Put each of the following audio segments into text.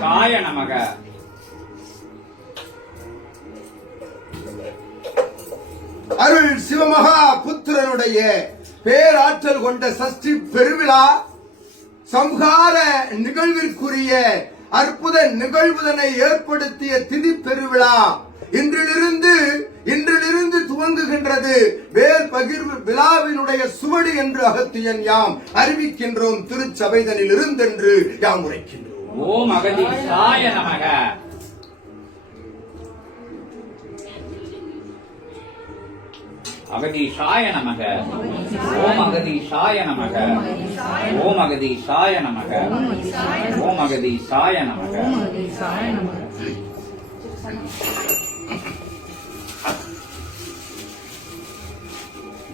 காய நமக. அருள் சிவமகா புத்திரனுடைய பேராற்றல் கொண்ட சஷ்டி பெருவிழா சம்ஹார நிகழ்விற்குரிய அற்புத நிகழ்வுதனை ஏற்படுத்திய திதி பெருவிழா இன்றிலிருந்து இன்றிலிருந்து துவங்குகின்றது வேர் பகிர்வு விழாவினுடைய சுவடு என்று அகத்தியன் யாம் அறிவிக்கின்றோம் திருச்சபைதனில் இருந்தென்று யாம் உரைக்கின்றோம். ஓம் அகதீஷாய நமக. அகதீஷாய நமக. ஓம் அகதீஷாய நமக. ஓம் அகதீஷாய நமக. ஓம் அகதீஷாய நமக.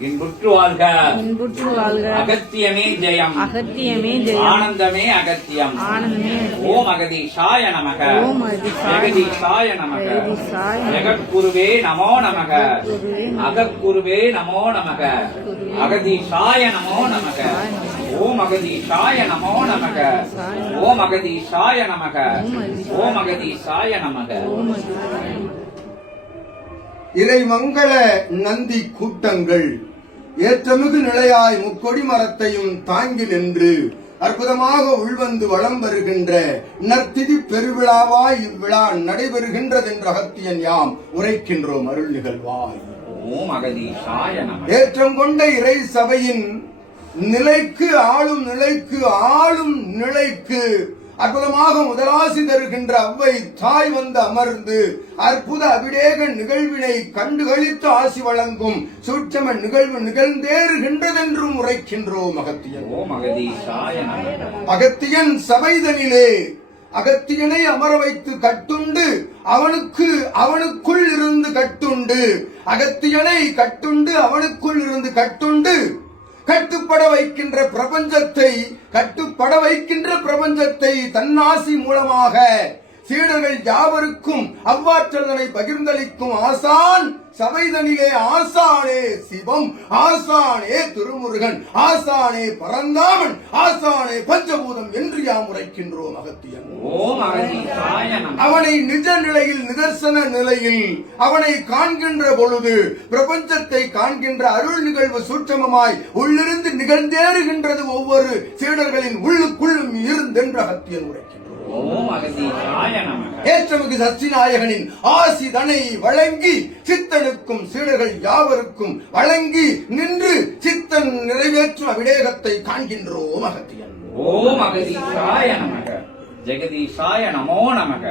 இன்புற்று வாழ்க. இன்புற்று வாழ்க. அகத்தியமே ஜெயம். அகத்தியமே ஜெயம். ஆனந்தமே அகத்தியம். ஆனந்தமே ஓம் அகதீஷாய நமக. ஓம் அகதீஷாய நமக. ஜெகத்குருவே நமோ நமக. அகக்குருவே நமோ நமக. அகதீஷாய நமோ நமக. ஓம் அகதீஷாய நமோ நமக. ஓம் அகதீஷாய நமக. ஓம் அகதீஷாய நமக. இறைமங்கள நந்தி கூட்டங்கள். ஏற்றமிகு நிலையாய் முக்கொடி மரத்தையும் தாங்கி நின்று அற்புதமாக உள்வந்து வலம் வருகின்ற நற்திதி பெருவிழாவாய் இவ்விழா நடைபெறுகின்றது என்ற அகத்தியன் யாம் உரைக்கின்றோம் அருள் நிகழ்வாய். ஏற்றம் கொண்ட இறை சபையின் நிலைக்கு ஆளும் நிலைக்கு ஆளும் நிலைக்கு அற்புதமாக முதலாசி தருகின்ற அவ்வை தாய் வந்து அமர்ந்து அற்புத அபிடேக நிகழ்வினை கண்டுகளித்து ஆசி வழங்கும் சூட்சம நிகழ்வு நிகழ்ந்தேறுகின்றதென்றும் உரைக்கின்றோம் அகத்தியன் அகத்தியன் சபைதனிலே அகத்தியனை அமர வைத்து கட்டுண்டு அவனுக்கு அவனுக்குள் இருந்து கட்டுண்டு அகத்தியனை கட்டுண்டு அவனுக்குள் இருந்து கட்டுண்டு கட்டுப்பட வைக்கின்ற பிரபஞ்சத்தை கட்டுப்பட வைக்கின்ற பிரபஞ்சத்தை தன்னாசி மூலமாக சீடர்கள் யாவருக்கும் அவ்வாற்றலனை பகிர்ந்தளிக்கும் ஆசான் சபைதனிலே ஆசானே சிவம் ஆசானே திருமுருகன் ஆசானே பரந்தாமன் ஆசானே பஞ்சபூதம் என்று யாம் உரைக்கின்றோம் அகத்தியன். அவனை நிஜ நிலையில் நிதர்சன நிலையில் அவனை காண்கின்ற பொழுது பிரபஞ்சத்தை காண்கின்ற அருள் நிகழ்வு சூட்சமமாய் உள்ளிருந்து நிகழ்ந்தேறுகின்றது ஒவ்வொரு சீடர்களின் உள்ளுக்குள்ளும் இருந்தென்ற அகத்தியன் உரைக்கின்றோம். ஏற்றமிகு சச்சிநாயகனின் ஆசி தனை வழங்கி சீடனுக்கும் சீடர்கள் யாவருக்கும் வழங்கி நின்று சித்தன் நிறைவேற்றும் அபிடேகத்தை காண்கின்றோம் அகத்தியன். ஓம் அகதீஷாய நமக. ஜெகதீஷாய நமோ நமக.